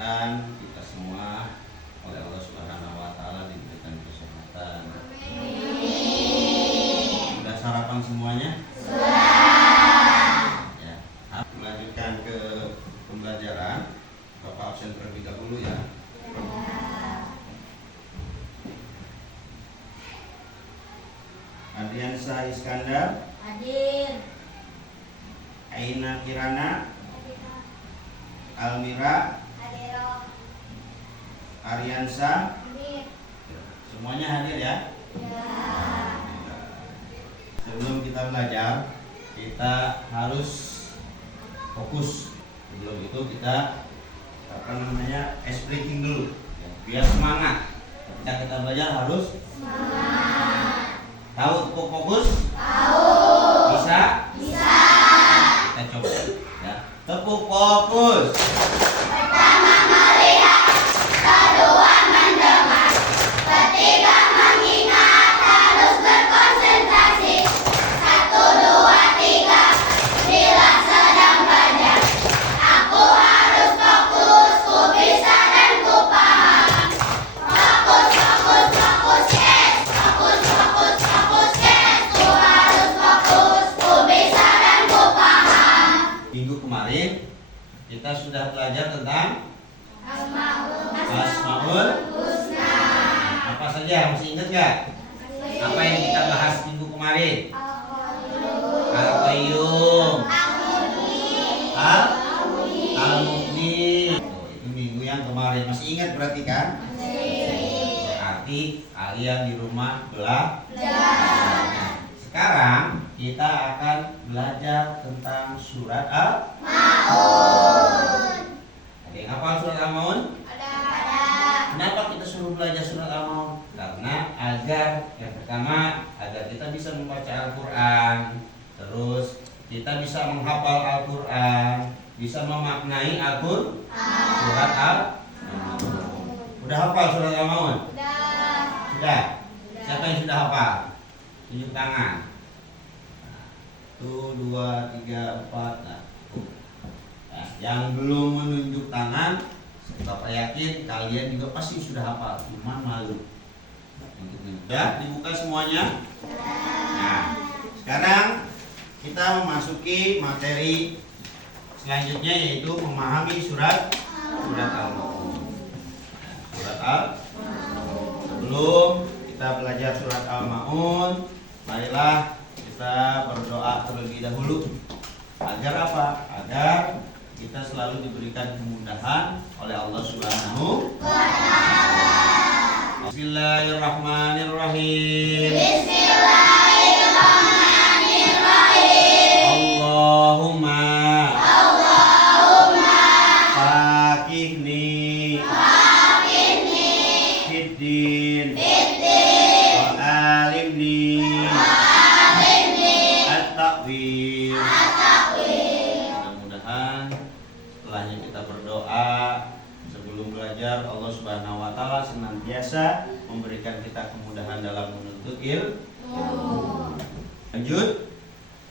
mudah-mudahan kita semua oleh Allah Subhanahu wa taala diberikan kesehatan. Sudah sarapan semuanya? Sudah. Ya. Melanjutkan ke pembelajaran. Bapak absen terlebih dahulu ya. Adriansa Iskandar. Hadir. Aina Kirana. Almira. Hadir. Ariansa. Hadir. Semuanya hadir ya. Ya. Sebelum kita belajar, kita harus fokus. Sebelum itu kita breaking dulu, biar semangat. Ketika kita belajar harus Semangat. tahu tepuk fokus. Tahu. Bisa? Bisa. Kita coba ya. Tepuk fokus. Pertama melihat, kedua mendengar, ketiga mengingat, harus berkonsentrasi. 1, 2, 3. Bila sedang belajar, aku harus fokus, ku bisa dan ku paham. Fokus, fokus, fokus, yes. Fokus, fokus, fokus, yes. Ku harus fokus, ku bisa dan ku paham. Minggu kemarin kita sudah belajar tentang Asmaul Husna. apa saja, masih ingat nggak? Apa yang kita bahas minggu kemarin? Al-Qayyum, Al-Mughni. Itu minggu yang kemarin, masih ingat berarti kan? Berarti kalian di rumah belajar. Sekarang kita akan belajar tentang surat Al-Maun. Ada yang hafal surat Al-Maun? Kenapa kita suruh belajar surat Al-Maun? Karena agar yang pertama agar kita bisa membaca Al-Quran, terus kita bisa menghafal Al-Quran, bisa memaknai Al-Quran. Surat Al-Maun. Udah hafal surat Al-Maun? Sudah. Siapa yang sudah hafal? Tunjuk tangan. 1, 2, 3, 4. Nah. Yang belum menunjuk tangan, Bapak yakin kalian juga pasti sudah hafal, cuma malu. Ya, dibuka semuanya. Nah, sekarang kita memasuki materi selanjutnya, yaitu memahami surat Al-Maun. Surat Al-Maun. Sebelum kita belajar surat Al-Maun, marilah kita berdoa terlebih dahulu. Agar apa? Agar kita selalu diberikan kemudahan oleh Allah Subhanahu wa taala. Bismillahirrahmanirrahim. Allahumma faqihni fiddin wa alimni at-ta'wil. Mudah-mudahan setelahnya kita berdoa sebelum belajar, Allah Subhanahu wa taala senantiasa memberikan kita kemudahan dalam menuntut ilmu. Lanjut.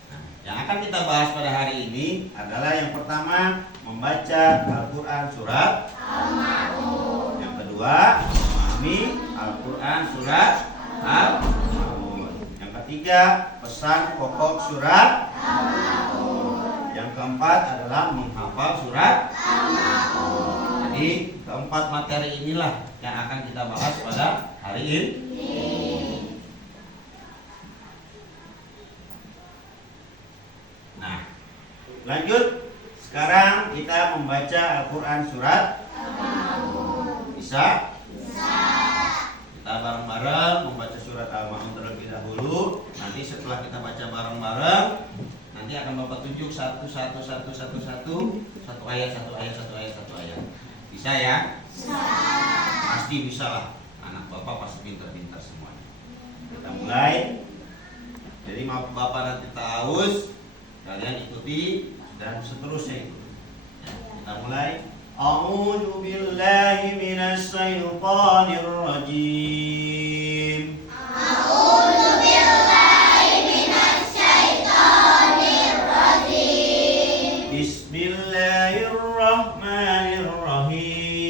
Nah, yang akan kita bahas pada hari ini adalah yang pertama, membaca Al-Qur'an surat Al-Maun. Yang kedua, memahami Al-Qur'an surat Al-Maun. Yang ketiga, pesan pokok surat Al-Maun. Yang keempat adalah menghafal surat Al-Maun. Jadi keempat materi inilah yang akan kita bahas pada hari ini. Nah, lanjut. Sekarang kita membaca Al-Quran surat Al-Maun. Bisa? Kita bareng-bareng membaca surat Al-Maun terlebih dahulu. Nanti setelah kita baca bareng-bareng, nanti akan Bapak tunjuk satu ayat. Bisa ya? Bisa. Pasti bisa lah. Anak Bapak pasti pintar-pintar semuanya. Kita mulai. Jadi maaf Bapak nanti taus, kalian ikuti dan seterusnya ikuti. Ya, kita mulai. A'udzu billahi minasy syaithanir rajim. A'udzu billahi minasy syaithanir rajim. Bismillahirrahmanirrahim.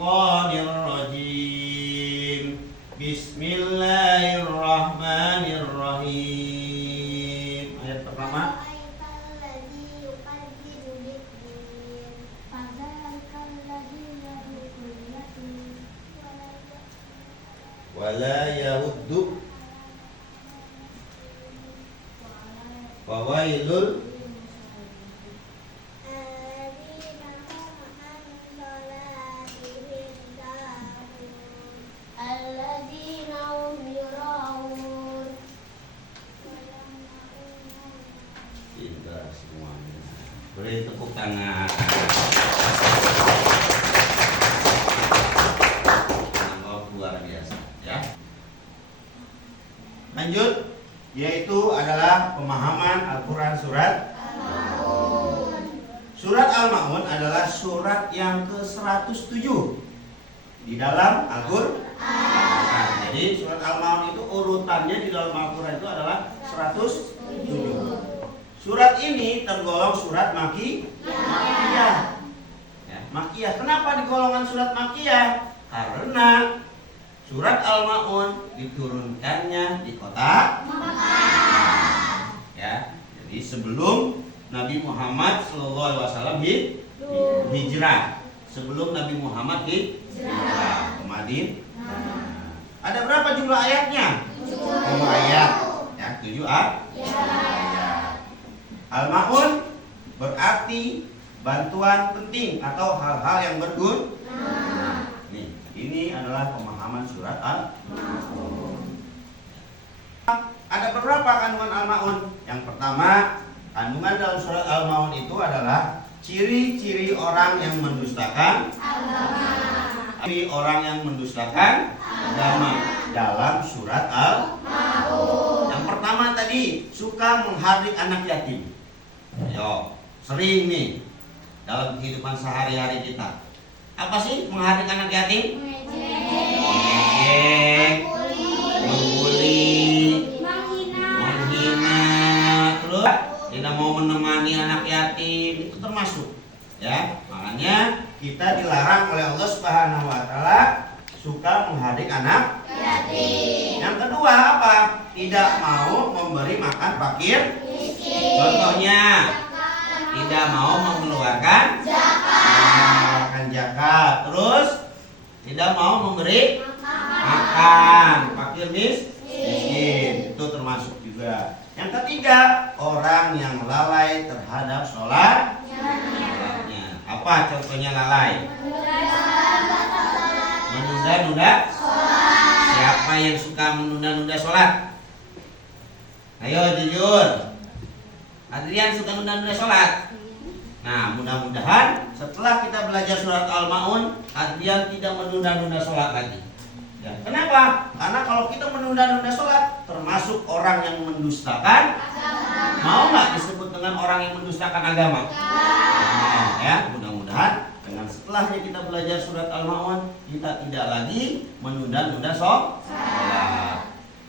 syaitonir rajim. Bismillahirrahmanirrahim. Ayat pertama. Wala yahuddu fawailul pintar semuanya. Beri tepuk tangan. Luar biasa ya. Lanjut, yaitu adalah pemahaman Al-Quran surat Al-Maun. Surat Al-Maun adalah surat yang ke-107 di dalam Al-Quran. Jadi surat Al-Maun itu urutannya di dalam Al-Quran itu adalah 107. Surat ini tergolong surat Makiyah. Ya, Makiyah. Kenapa digolongan surat Makiyah? Karena surat Al-Maun diturunkannya di kota Makkah. Ya, jadi sebelum Nabi Muhammad SAW hijrah, sebelum Nabi Muhammad hijrah ke Madinah. Ada berapa jumlah ayatnya? 7 ayat. Ya, 7 ayat. Al-Maun berarti bantuan penting atau hal-hal yang berguna. Ini adalah pemahaman surat Al-Maun. Ada beberapa kandungan Al-Maun. Yang pertama, kandungan dalam surat Al-Maun itu adalah ciri-ciri orang yang mendustakan agama. Ciri orang yang mendustakan agama dalam surat Al-Maun. Yang pertama tadi, suka menghardik anak yatim. Yo, sering nih dalam kehidupan sehari-hari kita. Apa sih menghardik anak yatim? Mengejek, membuli, menghina, terus tidak mau menemani anak yatim, itu termasuk. Ya, makanya kita dilarang oleh Allah Subhanahu wa taala suka menghardik anak yatim. Yang kedua apa? Tidak mau memberi makan fakir miskin. Contohnya, tidak mau mengeluarkan zakat, terus tidak mau memberi makan fakir miskin, itu termasuk juga. Yang ketiga, orang yang lalai terhadap sholatnya. Apa contohnya lalai? Menunda-nunda sholat. Siapa yang suka menunda-nunda sholat? Ayo jujur. Adrian suka menunda-nunda sholat. Nah, mudah-mudahan setelah kita belajar surat Al-Maun, Adrian tidak menunda-nunda sholat lagi. Ya, kenapa? Karena kalau kita menunda-nunda sholat, termasuk orang yang mendustakan agama. Mau nggak disebut dengan orang yang mendustakan agama? Nah, ya, mudah-mudahan dengan setelahnya kita belajar surat Al-Maun, kita tidak lagi menunda-nunda sholat.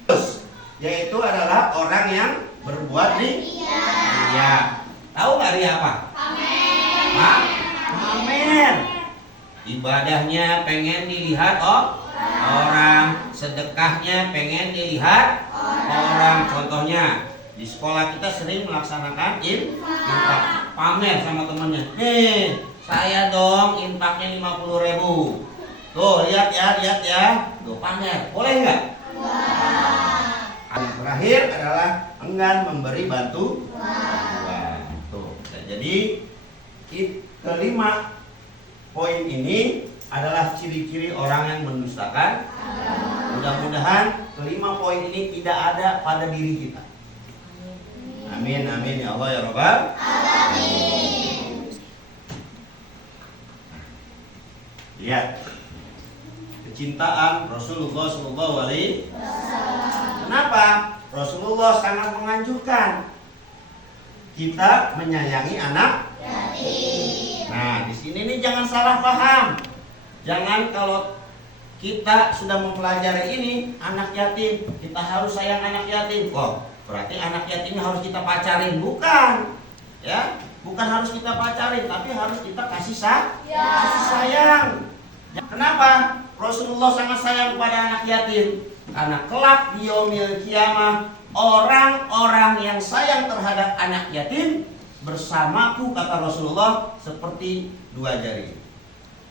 Terus, yaitu adalah orang yang berbuat riya. Tahu nggak riya apa? Pamer. Ibadahnya pengen dilihat orang, sedekahnya pengen dilihat orang. Contohnya di sekolah kita sering melaksanakan infak, pamer sama temannya. Saya dong infaknya 50.000. Tuh lihat ya, tuh pamer. Boleh nggak? Yang terakhir adalah enggan memberi bantuan. Tuh, jadi kelima poin ini adalah ciri-ciri orang yang mendustakan. Mudah-mudahan kelima poin ini tidak ada pada diri kita. Amin, amin ya Allah ya Rabbal alamin. Lihat kecintaan Rasulullah SAW. Kenapa? Rasulullah sangat menganjurkan kita menyayangi anak yatim. Nah, di sini nih jangan salah paham. Jangan kalau kita sudah mempelajari ini anak yatim, kita harus sayang anak yatim. Wah, berarti anak yatimnya harus kita pacarin. Bukan. Ya, bukan harus kita pacarin, tapi harus kita kasih sayang. Kenapa Rasulullah sangat sayang pada anak yatim? Karena kelak di yaumil kiamah, orang-orang yang sayang terhadap anak yatim bersamaku, kata Rasulullah, seperti dua jari.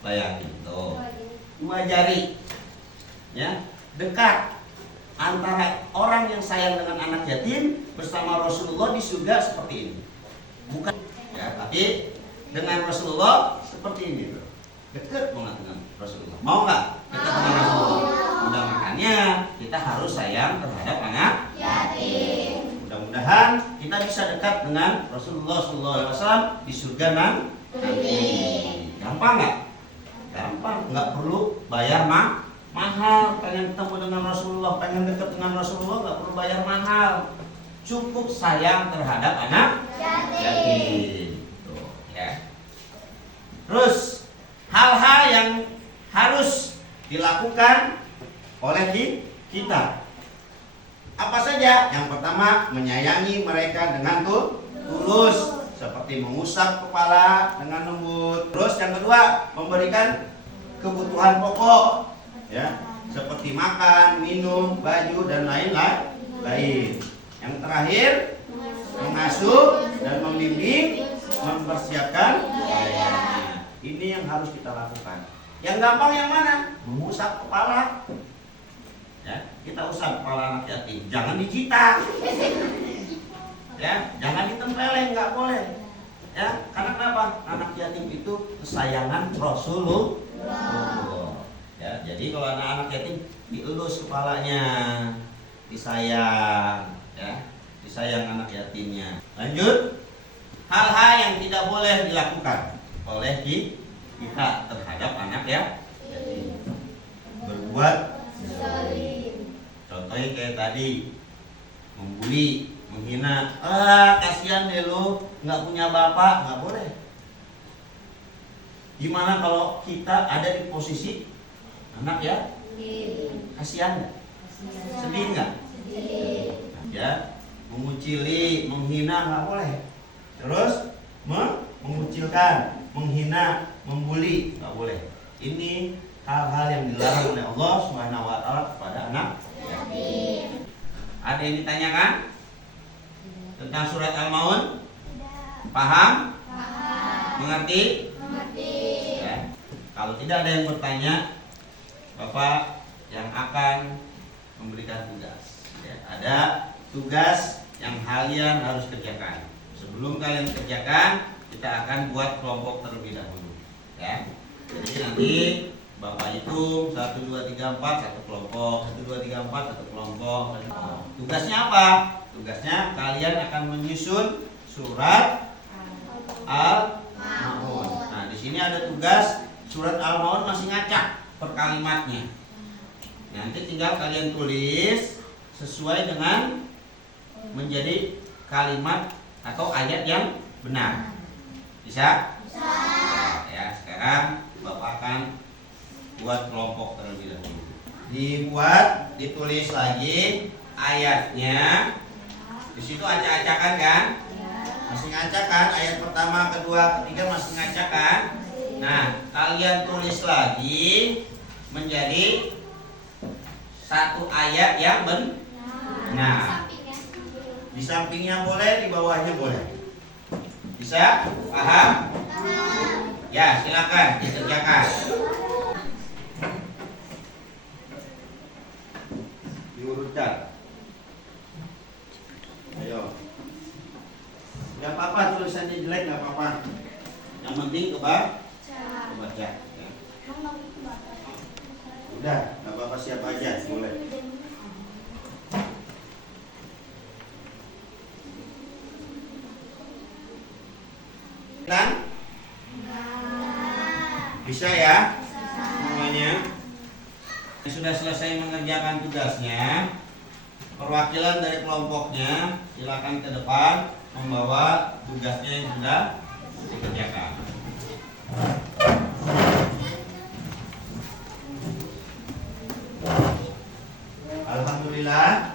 Bayangin tuh, dua jari, ya, dekat antara orang yang sayang dengan anak yatim bersama Rasulullah di surga seperti ini. Bukan, ya, tapi dengan Rasulullah seperti ini tuh, dekat banget dengan Rasulullah. Mau nggak dekat dengan Rasulullah? Udah, makanya kita harus sayang terhadap anak yatim. Mudah-mudahan kita bisa dekat dengan Rasulullah SAW di surga nanti. Gampang nggak? Gampang, nggak perlu bayar mahal. Pengen ketemu dengan Rasulullah, pengen dekat dengan Rasulullah, nggak perlu bayar mahal. Cukup sayang terhadap anak yatim. Tuh, ya. Terus hal-hal yang harus dilakukan oleh kita. Apa saja? Yang pertama, menyayangi mereka dengan tulus, seperti mengusap kepala dengan lembut. Terus yang kedua, memberikan kebutuhan pokok, ya, seperti makan, minum, baju, dan lain-lain. Yang terakhir, mengasuh dan membimbing, mempersiapkan biayanya. Ini yang harus kita lakukan. Yang gampang yang mana? Mengusap kepala. Ya, kita usap kepala anak yatim, jangan dijitak. Ya, jangan ditempeleng, nggak boleh. Ya, karena kenapa? Anak yatim itu kesayangan Rasulullah. Ya, jadi kalau anak-anak yatim dielus kepalanya, disayang, ya, disayang anak yatimnya. Lanjut, hal-hal yang tidak boleh dilakukan oleh kita terhadap anak yatim. Berbuat zalim. Contohnya kayak tadi, membuli, menghina. Kasihan deh lu, nggak punya bapak, nggak boleh. Gimana kalau kita ada di posisi anak ya? Kasihan nggak? Sedih nggak? Ya, mengucili, menghina nggak boleh. Terus mengucilkan, menghina, membuli nggak boleh. Ini hal-hal yang dilarang oleh Allah Subhanahu wa taala kepada anak yatim. Ada yang ditanyakan tentang surat Al-Maun? Paham? Mengerti? Ya. Kalau tidak ada yang bertanya, Bapak yang akan memberikan tugas. Ya, ada tugas yang kalian harus kerjakan. Sebelum kalian kerjakan, kita akan buat kelompok terlebih dahulu. Ya. Jadi nanti Bapak hitung 1, 2, 3, 4 satu kelompok, 1, 2, 3, 4 satu kelompok. Tugasnya apa? Tugasnya kalian akan menyusun surat Al-Maun. Nah, di sini ada tugas surat Al-Maun masih ngacak per kalimatnya. Nanti tinggal kalian tulis sesuai dengan menjadi kalimat atau ayat yang benar. Bisa? Bisa. Ya, sekarang Bapak akan buat kelompok terlebih dahulu. Dibuat, ditulis lagi ayatnya. Di situ acak-acakan kan? Masih ngacak kan? Ayat pertama, kedua, ketiga masih ngacak kan? Nah, kalian tulis lagi menjadi satu ayat yang benar. Di sampingnya boleh, di bawahnya boleh. Bisa? Paham? Ya, silakan dikerjakan. Diurutkan. Ayo. Gak apa-apa tulisannya jelek, gak apa-apa. Yang penting kebaca. Ya. Udah, gak apa-apa, siapa aja boleh. Dan bisa ya semuanya. Sudah selesai mengerjakan tugasnya, perwakilan dari kelompoknya silakan ke depan membawa tugasnya yang sudah dikerjakan. Alhamdulillah,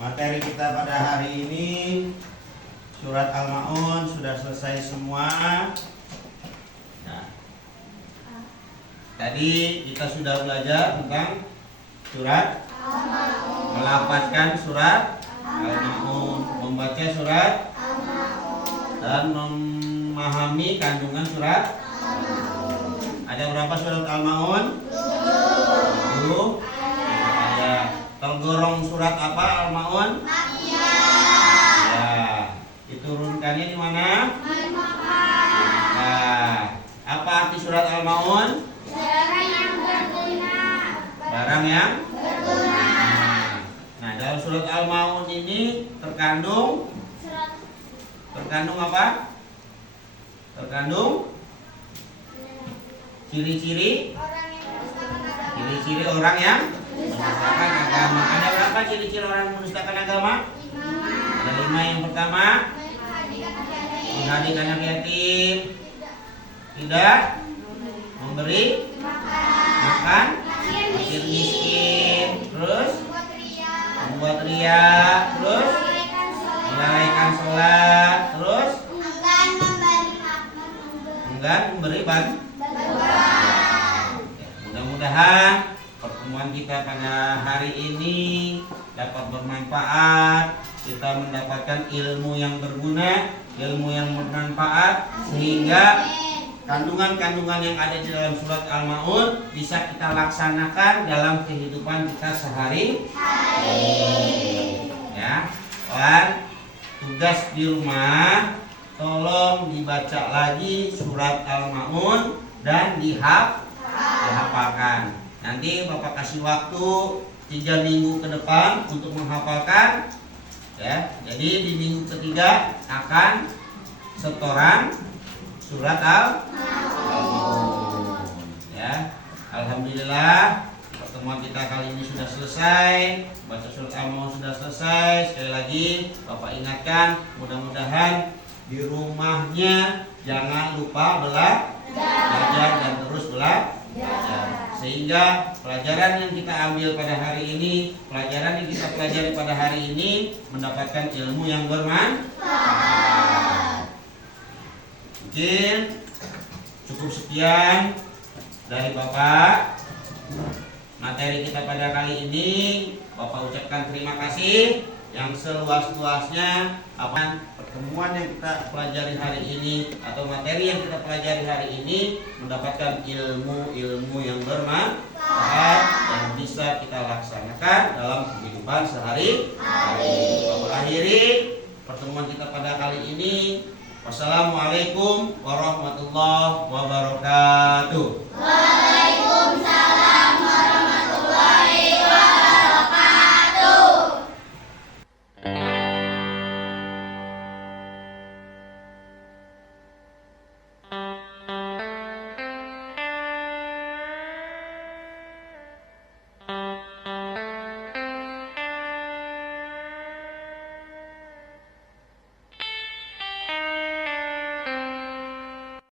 materi kita pada hari ini surat Al-Maun sudah selesai semua. Nah, Tadi kita sudah belajar tentang surat melafazkan surat Al-Maun, membaca surat Al-Maun, dan memahami kandungan surat Al-Maun. Ada berapa surat Al-Maun? 7. Ada. Tergolong surat apa Al-Maun? Ya. Diturunkannya di mana? Nah, apa arti surat Al-Maun? Barang yang berguna. Barang yang berguna. Nah, dalam surat Al-Maun ini terkandung apa? Terkandung ciri-ciri orang yang mendustakan agama. Ada berapa ciri-ciri orang yang mendustakan agama? Ada 5. Yang pertama, menghadik anak yatim, tidak memberi makan fakir miskin, terus membuat riya, terus melalaikan sholat, terus enggan memberi bantuan. Mudah-mudahan pertemuan kita pada hari ini dapat bermanfaat. Kita mendapatkan ilmu yang berguna, ilmu yang bermanfaat, sehingga kandungan-kandungan yang ada di dalam surat Al-Maun bisa kita laksanakan dalam kehidupan kita sehari-hari. Ya, dan tugas di rumah, tolong dibaca lagi surat Al-Maun dan dihafalkan. Nanti Bapak kasih waktu 3 minggu ke depan untuk menghafalkan. Ya, jadi di minggu ketiga akan setoran surat Al-Maun. Ya, alhamdulillah pertemuan kita kali ini sudah selesai. Baca surat Al-Maun sudah selesai. Sekali lagi Bapak ingatkan, mudah-mudahan di rumahnya jangan lupa belajar dan terus belajar. Sehingga pelajaran yang kita ambil pada hari ini, pelajaran yang kita pelajari pada hari ini mendapatkan ilmu yang bermanfaat. Mungkin cukup sekian dari Bapak materi kita pada kali ini. Bapak ucapkan terima kasih yang seluas-luasnya. Apa pertemuan yang kita pelajari hari ini atau materi yang kita pelajari hari ini mendapatkan ilmu-ilmu yang bermanfaat yang bisa kita laksanakan dalam kehidupan sehari-hari. Bapak akhiri pertemuan kita pada kali ini. Wassalamualaikum warahmatullahi wabarakatuh.